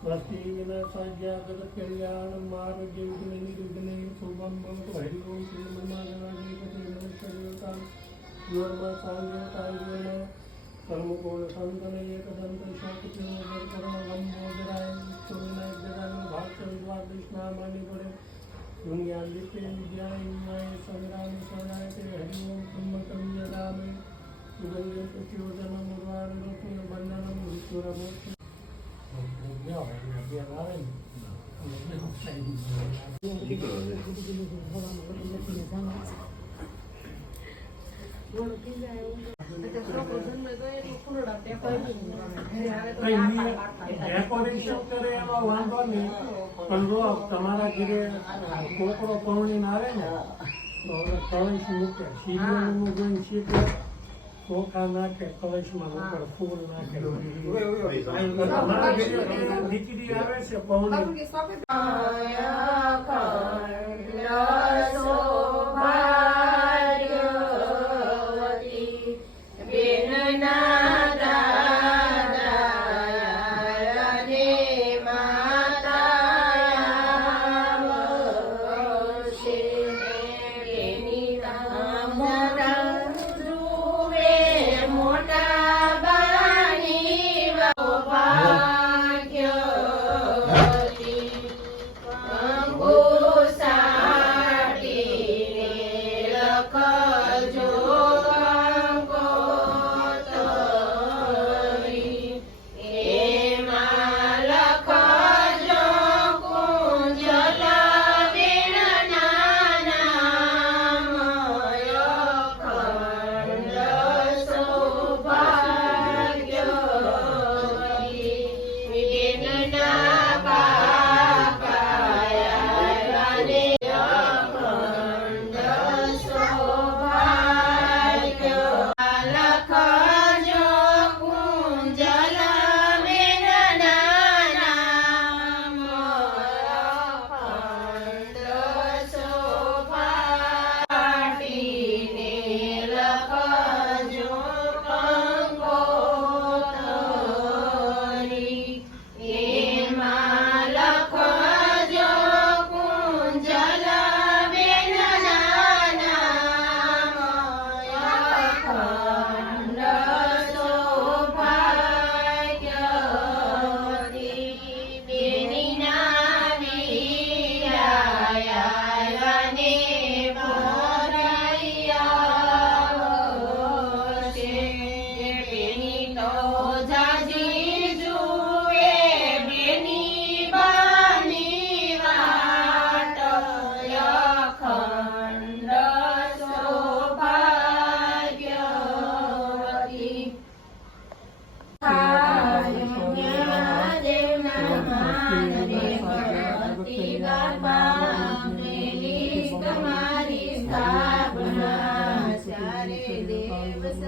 સ્વસ્તિ વિનાશાજ્યા જગત કલ્યાણમ આરોગ્ય વિઘ્ન નિર્વિઘ્ને શુભમ ભવતુ હરિ ઓમ શ્રી મન્માગણાધિપતિ નમસ્તે દેવતા યોર્મ સાંજ્ય કાલ્યેન કર્મકોળ સંતન એકદંત શાકિનો કર્મ ભાગ વિદ્વા કૃષ્ણા માની પડે દુનિયા લીપે વિદ્યા ઇન્માય સંગ્રામ સ્વરાય તે બ્રહ્મ કર્મ રામે સુગંધે ಗೋಖಾನ ಕಳ್ಕೊಳ್ಳಿ ಮಗು ಪೂರ್ಣ ಕೆಳಗೆ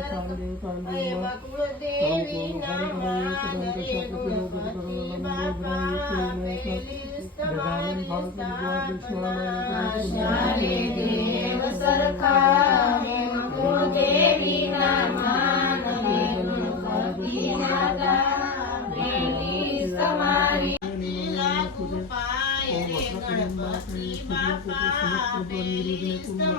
કોકરો પૌર્ણિમ આવે ને તો હવે કળશ મૂકે સિરિયલનું જોઈને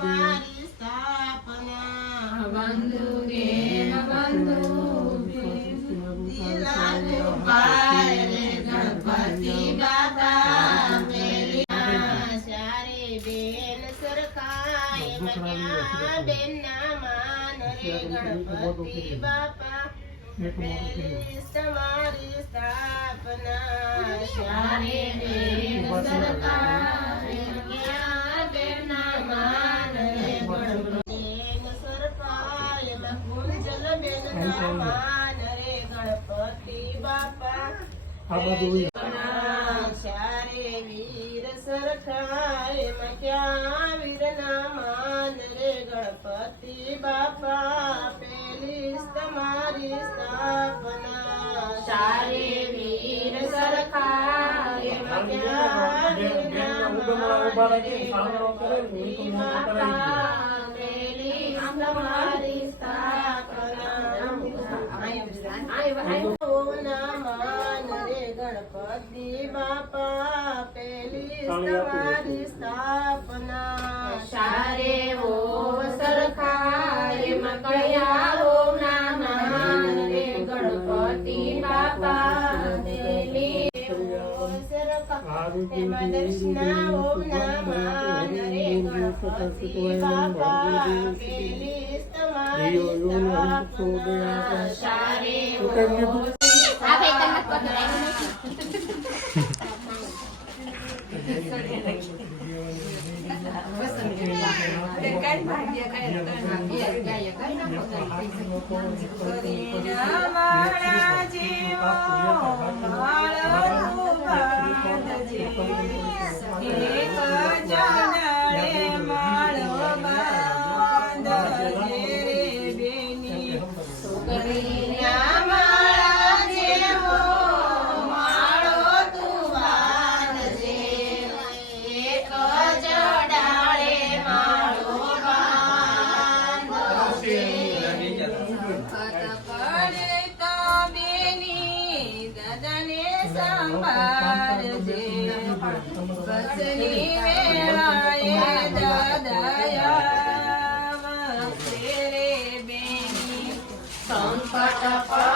નાખે કળશમાં ઉપર ફૂલ નાખે તમારા સ્થાપના શારે બેન સરકારે જ્ઞાન બેના માન રે માન રે ગણપતિ બાપા વીર સરખાય મક્યા વીરના માન રે ગણપતિ બાપા પેલી તમારી સ્થાપના. શારે વીર ગણપતિ તમારી સ્થાપના ગણપતિ ગણપતિ બાપા પેલી તમારી સ્થાપના. સારે ઓ દર્શના ઓમ નામાન રે ગણપતિ બાપા પેલી સારે ભાઈ મારા જીવો विवेक વસે રે બેની સંકટ પડે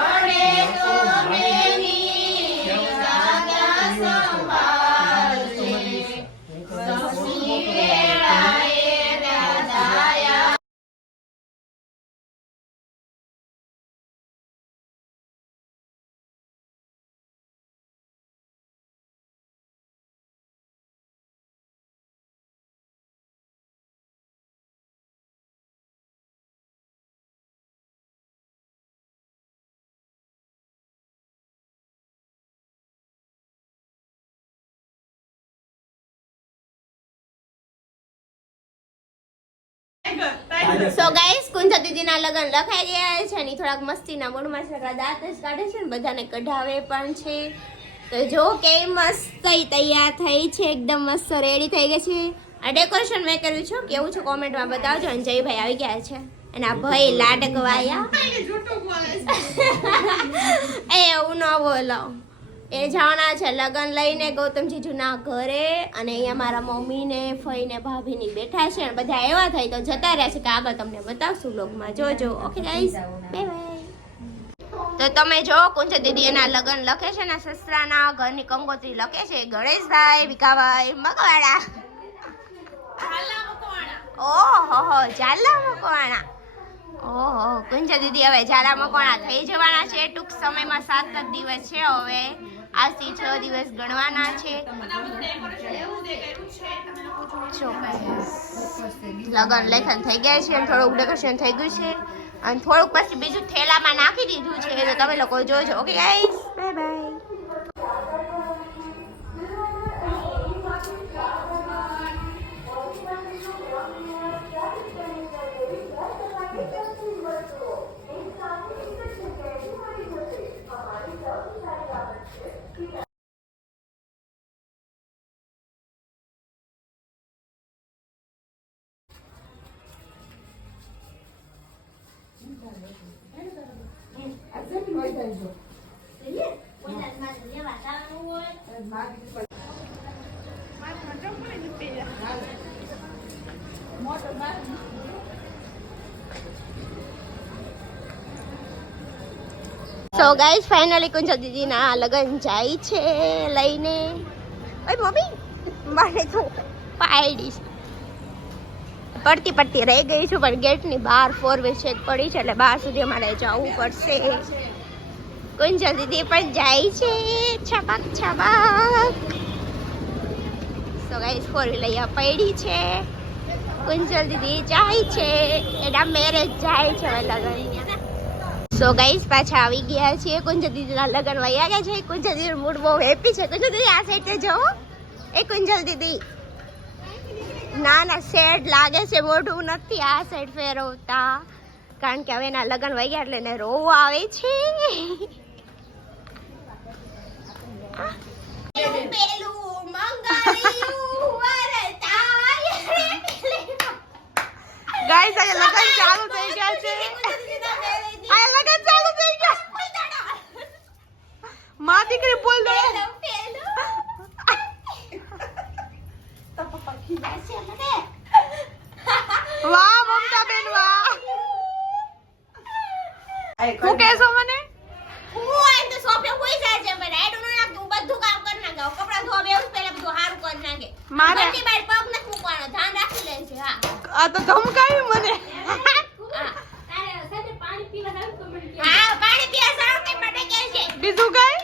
સો ગાઈસ કુંજા દીદીના લગન લખાઈ ગયા છે અને થોડાક મસ્તીના મૂડમાં છે. દાંત જ કાઢે છે ને બધાને કઢાવે પણ છે. તો જો કે મસ્ત તૈયાર થઈ છે એકદમ મસ્ત રેડી થઈ ગઈ છે. આ ડેકોરેશન મેં કર્યું છે કેવું છે કોમેન્ટમાં બતાવજો અને જયભાઈ આવી ગયા છે. અને આ ભાઈ લાડકવાયા. એ એવું ન બોલો. એ જવાના છે, લગ્ન લઈને ગૌતમજી જૂના ઘરે અને અહીંયા મારા મમ્મી ને ફઈ ને ભાભી ની બેઠા છે અને બધા એવા થઈ તો જતા રહ્યા છે કે આગળ તમને બતાવશું લોકમાં જોજો. ઓકે ગાઈસ બાય તો તમે જો, કુંજ દીદી એના લગન લખે છે ને, સસરાના, ઘરની કંગોત્રી લખે છે. ગણેશભાઈ, વિકાભાઈ મગવાડા ઓહો, ઝાલા મકવાણા. ઓહો, કુંજ દીદી હવે ઝાલા મકવાણા થઈ જવાના છે. ટૂંક સમયમાં સાત જ દિવસ છે હવે. આજથી છ દિવસ ગણવાના છે. લગ્ન લેખન થઈ ગયા છે થોડુંક ડેકોરેશન થઈ ગયું છે. અને થોડુંક પછી બીજું થેલામાં નાખી દીધું છે. તો તમે લોકો જોજો. Okay guys bye bye so guys finally Kunj દીદીના લગન જાય છે લઈને. ઓય મમ્મી મારે તો પાયડી પડતી પડતી રહી ગઈ છું પણ ગેટની બહાર ફોર વે ચેક પડી છે એટલે બહાર સુધી અમારે જવું પડશે. કુંજ દીદી પણ જાય છે. છપાક છપાક. સો ગાઈસ ફોર વ્હીલ અહીંયા પડી છે. કુંજલ દીદી જાય છે. એના મેરેજ જાય છે હવે લગન સો ગાઈસ પાછા આવી ગયા છીએ. કુંજલ દીદીના લગન વયા ગયા છે. કુંજલ દીદી મૂડ બહુ હેપી છે. કુંજ દીદી, આ સાઈડ જો એ કુંજલ દીદી. ના ના સેડ લાગે છે. મોઢું નથી આ સાઈડ ફેરવતા. કારણ કે હવે એના લગન ગયા એટલે એને રોવું આવે છે. મા દીકરી બોલ વાહ મમતા બેન વાહ હું કેસો મને? હું આ તો સોપે હોય જાય છે મને. આઈ ડોન્ટ કપડા ધોવા બેવું પહેલા બધું સારું કરી નાખે. મારે પગ ન મૂકવાનો. ધ્યાન રાખી લે હા. તો ધમકાવી હા. પાણી પીવા જાવ બીજું કઈ?